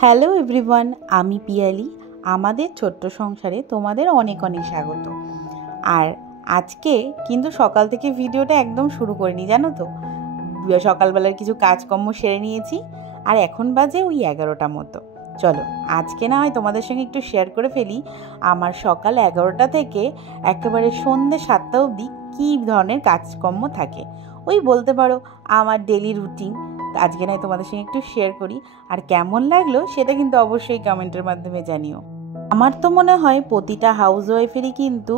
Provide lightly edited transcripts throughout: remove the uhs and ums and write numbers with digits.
Hello everyone, আমি পিয়ালি। আমাদের ছোট্ট সংসারে তোমাদের অনেক অনেক স্বাগত। আর আজকে কিন্তু সকাল থেকে ভিডিওটা একদম শুরু করিনি, জানো তো। সকালবেলার কিছু কাজকর্ম সেরে নিয়েছি, আর এখন বাজে ওই 11টা মতো। চলো আজকে না হয় তোমাদের সঙ্গে একটু শেয়ার করে ফেলি আমার সকাল 11টা থেকে একেবারে সন্ধ্যে 7টা অবধি কী ধরনের কাজকর্ম থাকে। ওই বলতে পারো আমার ডেলি রুটিন। আজকে নয় তোমাদের সঙ্গে একটু শেয়ার করি, আর কেমন লাগলো সেটা কিন্তু অবশ্যই কমেন্টের মাধ্যমে জানিও। আমার তো মনে হয় প্রতিটা হাউস ওয়াইফেরই কিন্তু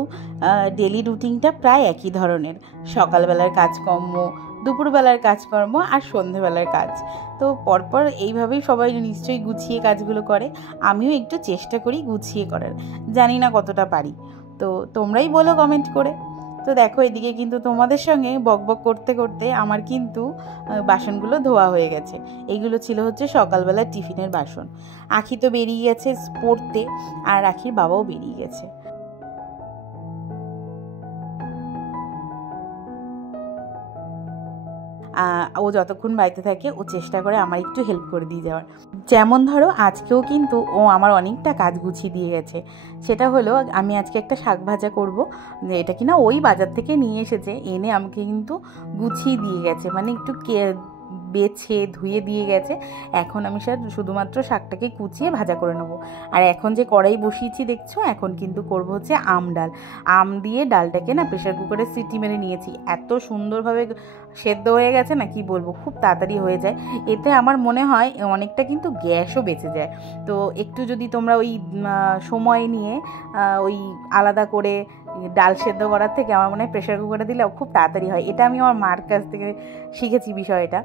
ডেলি রুটিনটা প্রায় একই ধরনের। সকালবেলার কাজকর্ম, দুপুরবেলার কাজকর্ম আর সন্ধ্যেবেলার কাজ। তো পরপর এইভাবেই সবাই নিশ্চয়ই গুছিয়ে কাজগুলো করে। আমিও একটু চেষ্টা করি গুছিয়ে করার, জানি না কতটা পারি। তো তোমরাই বলো কমেন্ট করে। তো দেখো এদিকে কিন্তু তোমাদের সঙ্গে বকবক করতে করতে আমার কিন্তু বাসনগুলো ধোয়া হয়ে গেছে। এইগুলো ছিল হচ্ছে সকালবেলা টিফিনের বাসন। আখি তো বেরিয়ে গেছে পড়তে, আর আখির বাবাও বেরিয়ে গেছে। ও যতক্ষণ বাড়িতে থাকে ও চেষ্টা করে আমার একটু হেল্প করে দিয়ে যাওয়ার। যেমন ধরো আজকেও কিন্তু ও আমার অনেকটা কাজ গুছিয়ে দিয়ে গেছে। সেটা হলো আমি আজকে একটা শাক ভাজা করবো, এটা কিনা ওই বাজার থেকে নিয়ে এসেছে, এনে আমাকে কিন্তু গুছিয়ে দিয়ে গেছে, মানে একটু বেছে ধুয়ে দিয়ে গেছে। এখন আমি শুধুমাত্র শাকটাকে কুচিয়ে ভাজা করে নেবো। আর এখন যে কড়াই বসিয়েছি দেখছো, এখন কিন্তু করবো হচ্ছে আম ডাল। আম দিয়ে ডালটাকে না প্রেশার কুকারে সিটি মেরে নিয়েছি। এত সুন্দরভাবে সেদ্ধ হয়ে গেছে না, কি বলবো, খুব তাড়াতাড়ি হয়ে যায়। এতে আমার মনে হয় অনেকটা কিন্তু গ্যাসও বেঁচে যায়। তো একটু যদি তোমরা ওই সময় নিয়ে ওই আলাদা করে ডাল সেদ্ধ করার থেকে আমার মনে হয় প্রেশার কুকারে দিলেও খুব তাড়াতাড়ি হয়। এটা আমি আমার মার কাছ থেকে শিখেছি বিষয়টা,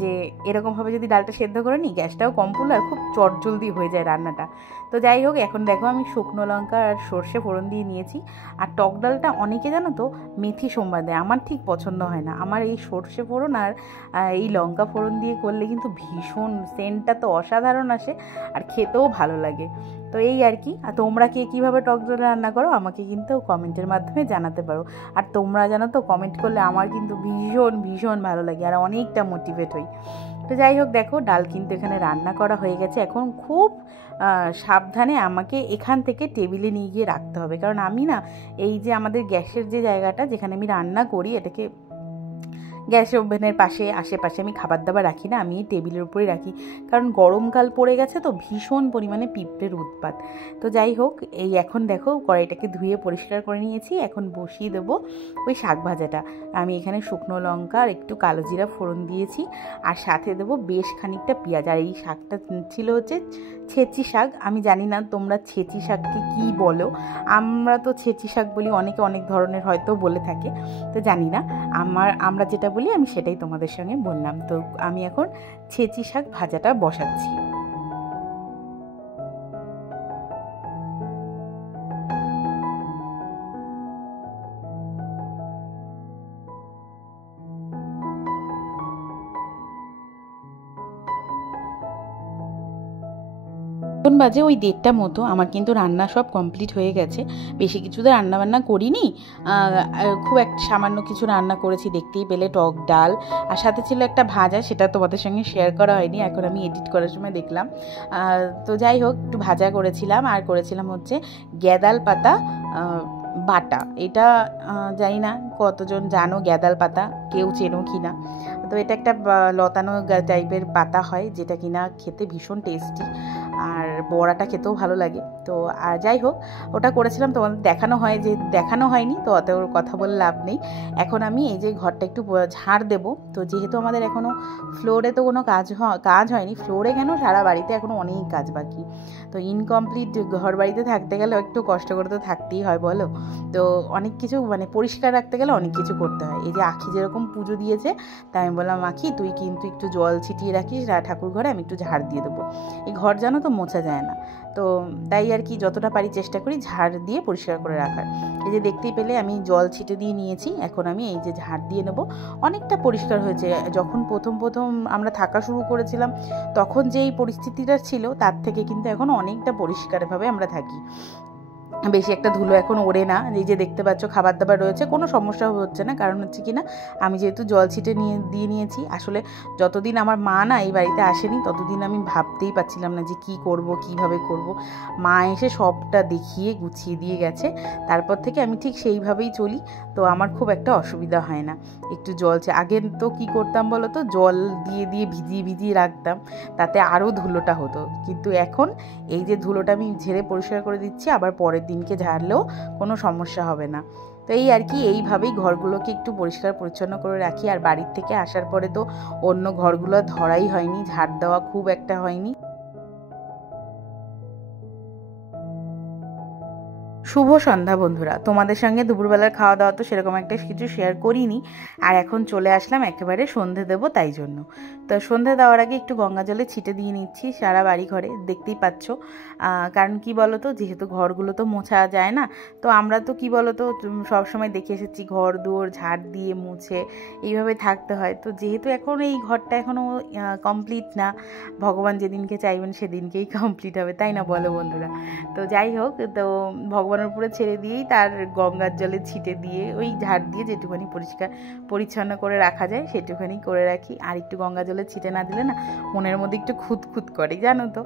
যে এরকমভাবে যদি ডালটা সেদ্ধ করে নিই গ্যাসটাও কম পড়লে আর খুব চটজলদি হয়ে যায় রান্নাটা। তো যাই হোক, এখন দেখো আমি শুকনো লঙ্কা আর সর্ষে ফোড়ন দিয়ে নিয়েছি। আর টক ডালটা অনেকে জানো তো মেথি সোমবার দেয়, আমার ঠিক পছন্দ হয় না। আমার এই সর্ষে ফোড়ন আর এই লঙ্কা ফোড়ন দিয়ে করলে কিন্তু ভীষণ সেন্টটা তো অসাধারণ আসে, আর খেতেও ভালো লাগে। তো এই আর কি। আর তোমরা কে কীভাবে টক ডাল রান্না করো আমাকে কিন্তু কমেন্টের মাধ্যমে জানাতে পারো। আর তোমরা জানো তো কমেন্ট করলে আমার কিন্তু ভীষণ ভীষণ ভালো লাগে, আর অনেকটা মোটিভেট হই। তো যাই হোক, দেখো ডাল কিন্তু এখানে রান্না করা হয়ে গেছে। এখন খুব সাবধানে আমাকে এখান থেকে টেবিলে নিয়ে গিয়ে রাখতে হবে, কারণ আমি না এই যে আমাদের গ্যাসের যে জায়গাটা যেখানে আমি রান্না করি, এটাকে গ্যাস ওভেনের পাশে আশেপাশে আমি খাবার দাবার রাখি না, আমি এই টেবিলের উপরেই রাখি। কারণ গরমকাল পড়ে গেছে তো ভীষণ পরিমাণে পিঁপড়ের উৎপাত। তো যাই হোক, এই এখন দেখো কড়াইটাকে ধুয়ে পরিষ্কার করে নিয়েছি। এখন বসিয়ে দেবো ওই শাক ভাজাটা। আমি এখানে শুকনো লঙ্কা আর একটু কালো জিরা ফোড়ন দিয়েছি, আর সাথে দেবো বেশ খানিকটা পেঁয়াজ। আর এই শাকটা ছিল হচ্ছে ছেঁচি শাক। আমি জানি না তোমরা ছেঁচি শাককে কী বলো, আমরা তো ছেঁচি শাক বলি, অনেকে অনেক ধরনের হয়তো বলে থাকে, তো জানি না। আমরা যেটা বলি আমি সেটাই তোমাদের সঙ্গে বললাম। তো আমি এখন ছেঁচি শাক ভাজাটা বসাচ্ছি। এখন বাজে ওই 1:30টা মতো। আমার কিন্তু রান্না সব কমপ্লিট হয়ে গেছে। বেশি কিছু তো রান্নাবান্না করিনি, খুব একটা সামান্য কিছু রান্না করেছি, দেখতেই পেলে টক ডাল, আর সাথে ছিল একটা ভাজা, সেটা তোমাদের সঙ্গে শেয়ার করা হয়নি, এখন আমি এডিট করার সময় দেখলাম। তো যাই হোক, একটু ভাজা করেছিলাম, আর করেছিলাম হচ্ছে গ্যাদাল পাতা বাটা। এটা জানি না কতজন জানো গ্যাদাল পাতা, কেউ চেনো কি না। তো এটা একটা লতানো টাইপের পাতা হয়, যেটা কিনা খেতে ভীষণ টেস্টি, আর বড়াটা খেতেও ভালো লাগে। তো আর যাই হোক, ওটা করেছিলাম, তোমাদের দেখানো হয়নি, তো অত কথা বলে লাভ নেই। এখন আমি এই যে ঘরটা একটু ঝাড় দেবো। তো যেহেতু আমাদের এখনও ফ্লোরে তো কোনো কাজ হয়নি, ফ্লোরে কেন সারা বাড়িতে এখনও অনেক কাজ বাকি। তো ইনকমপ্লিট ঘর বাড়িতে থাকতে গেলে একটু কষ্ট করে তো থাকতেই হয় বলো। তো অনেক কিছু মানে পরিষ্কার রাখতে গেলে অনেক কিছু করতে হয়। এই যে আখি যেরকম পুজো দিয়েছে, তাই আমি বললাম আখি তুই কিন্তু একটু জল ছিটিয়ে রাখিস ঠাকুর ঘরে, আমি একটু ঝাড় দিয়ে দেবো। এই ঘর জানো তো মোছা যায় না, তো তাই আর কি যতটা পারি চেষ্টা করি ঝাড় দিয়ে পরিষ্কার করে রাখার। এই যে দেখতেই পেলে আমি জল ছিটে দিয়ে নিয়েছি, এখন আমি এই যে ঝাড় দিয়ে নেবো। অনেকটা পরিষ্কার হয়েছে। যখন প্রথম আমরা থাকা শুরু করেছিলাম তখন যেই পরিস্থিতিটা ছিল তার থেকে কিন্তু এখন অনেকটা পরিষ্কারভাবে আমরা থাকি। বেশি একটা ধুলো এখন ওড়ে না। এই যে দেখতে পাচ্ছ খাবার দাবার রয়েছে, কোনো সমস্যা হচ্ছে না। কারণ হচ্ছে কি না, আমি যেহেতু জল ছিটে দিয়ে নিয়েছি। আসলে যতদিন আমার মা না এই বাড়িতে আসেনি ততদিন আমি ভাবতেই পারছিলাম না যে কি করব, কিভাবে করব। মা এসে সবটা দেখিয়ে গুছিয়ে দিয়ে গেছে, তারপর থেকে আমি ঠিক সেইভাবেই চলি। তো আমার খুব একটা অসুবিধা হয় না। একটু জল আগে তো কি করতাম বলো তো, জল দিয়ে দিয়ে ভিজিয়ে রাখতাম, তাতে আরও ধুলোটা হতো। কিন্তু এখন এই যে ধুলোটা আমি ঝেড়ে পরিষ্কার করে দিচ্ছি, আবার পরের দিনকে ঝাড়লেও কোনো সমস্যা হবে না। তো এই আর কি, এইভাবেই ঘরগুলোকে একটু পরিষ্কার পরিচ্ছন্ন করে রাখি। আর বাড়ির থেকে আসার পরে তো অন্য ঘরগুলো ধরাই হয়নি, ঝাড় দেওয়া খুব একটা হয়নি। শুভ সন্ধ্যা বন্ধুরা, তোমাদের সঙ্গে দুপুরবেলার খাওয়া দাওয়া তো সেরকম একটা কিছু শেয়ার করিনি, আর এখন চলে আসলাম একেবারে সন্ধে দেবো তাই জন্য। তো সন্ধে দেওয়ার আগে একটু গঙ্গা জলে ছিটে দিয়ে নিচ্ছি সারা বাড়ি ঘরে, দেখতেই পাচ্ছ। কারণ কি বলো তো, যেহেতু ঘরগুলো তো মোছা যায় না, তো আমরা তো কি বলো তো সবসময় দেখে এসেছি ঘর দুয়ার ঝাড় দিয়ে মুছে এইভাবে থাকতে হয়। তো যেহেতু এখন এই ঘরটা এখনও কমপ্লিট না, ভগবান যেদিনকে চাইবেন সেদিনকেই কমপ্লিট হবে, তাই না বলো বন্ধুরা? তো যাই হোক, তো ভগবানের উপরে ছেড়ে দিয়েই তার গঙ্গার জলে ছিটে দিয়ে ওই ঝাড় দিয়ে যেটুখানি পরিষ্কার পরিচ্ছন্ন করে রাখা যায় সেটুখানি করে রাখি। আর একটু গঙ্গা জলে ছিটে না দিলে না মনের মধ্যে একটু খুঁতখুত করে, জানো তো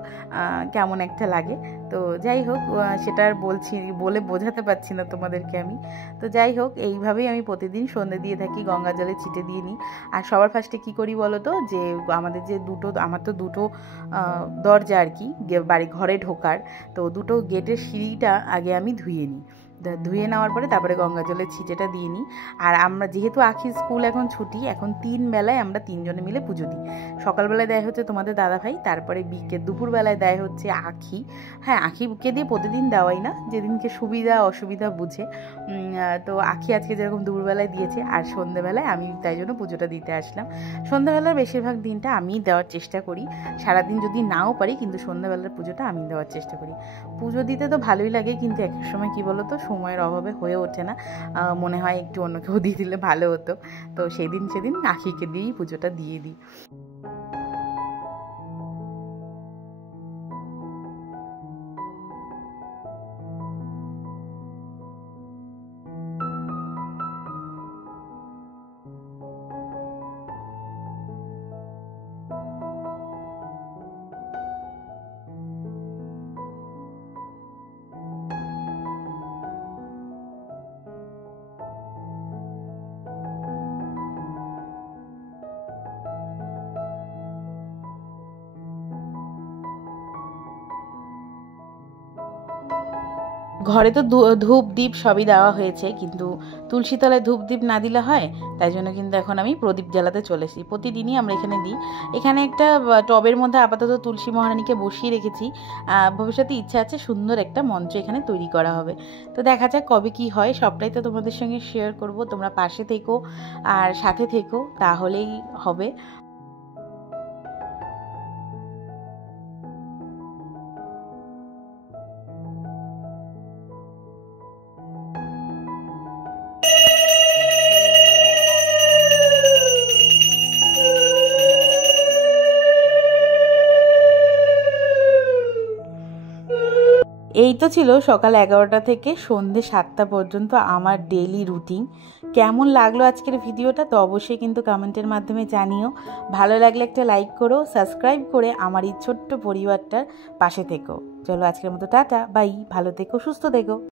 কেমন একটা লাগে। তো যাই হোক, সেটা আর বলে বোঝাতে পারছি না তোমাদেরকে আমি। তো যাই হোক, এইভাবেই আমি প্রতিদিন সন্ধ্যে দিয়ে থাকি, গঙ্গা জলে ছিটে দিয়ে নিই। আর সবার ফার্স্টে কী করি বলো তো, যে আমাদের যে আমার তো দুটো দরজা আর কি বাড়ি ঘরে ঢোকার, তো দুটো গেটের সিঁড়িটা আগে আমি ধুয়ে নিই। ধুয়ে নেওয়ার পরে তারপরে গঙ্গা জলের ছিটেটা দিয়ে নিই। আর আমরা যেহেতু আখির স্কুল এখন ছুটি, এখন 3 বেলায় আমরা 3 জনে মিলে পুজো দিই। সকালবেলায় দেয় হচ্ছে তোমাদের দাদাভাই, তারপরে দুপুরবেলায় দেয় হচ্ছে আখি। হ্যাঁ, আখিকে দিয়ে প্রতিদিন দেওয়াই না, যেদিনকে সুবিধা অসুবিধা বুঝে। তো আখি আজকে যেরকম দুপুরবেলায় দিয়েছে, আর সন্ধ্যেবেলায় আমি তাই জন্য পুজোটা দিতে আসলাম। সন্ধ্যাবেলার বেশিরভাগ দিনটা আমিই দেওয়ার চেষ্টা করি, সারাদিন যদি নাও পারি কিন্তু সন্ধ্যাবেলার পুজোটা আমি দেওয়ার চেষ্টা করি। পুজো দিতে তো ভালোই লাগে, কিন্তু এক সময় কী বলো তো, সময়ের অভাবে হয়ে ওঠে না। মনে হয় একটু অন্য কেউ দিয়ে দিলে ভালো হতো। তো সেদিন আখিকে দিয়েই পুজোটা দিয়ে দিই। ঘরে তো ধূপ দ্বীপ সবই দেওয়া হয়েছে, কিন্তু তুলসী তলায় ধূপ দ্বীপ না দিলে হয়, তাই জন্য কিন্তু এখন আমি প্রদীপ জ্বালাতে চলেছি। প্রতিদিনই আমরা এখানে দিই। এখানে একটা টবের মধ্যে আপাতত তুলসী মহারানীকে বসিয়ে রেখেছি। ভবিষ্যতে ইচ্ছা আছে সুন্দর একটা মঞ্চ এখানে তৈরি করা হবে। তো দেখা যাক কবে কি হয়, সবটাই তো তোমাদের সঙ্গে শেয়ার করব। তোমরা পাশে থেকো আর সাথে থেকো, তাহলেই হবে। এই তো ছিল সকাল 11টা থেকে সন্ধ্যে 7টা পর্যন্ত আমার ডেইলি রুটিন। কেমন লাগলো আজকের ভিডিওটা তো অবশ্যই কিন্তু কমেন্টের মাধ্যমে জানিও। ভালো লাগলে একটা লাইক করো, সাবস্ক্রাইব করে আমার এই ছোট্ট পরিবারটার পাশে থেকো। চলো আজকের মতো টাটা বাই, ভালো থেকো, সুস্থ থেকো।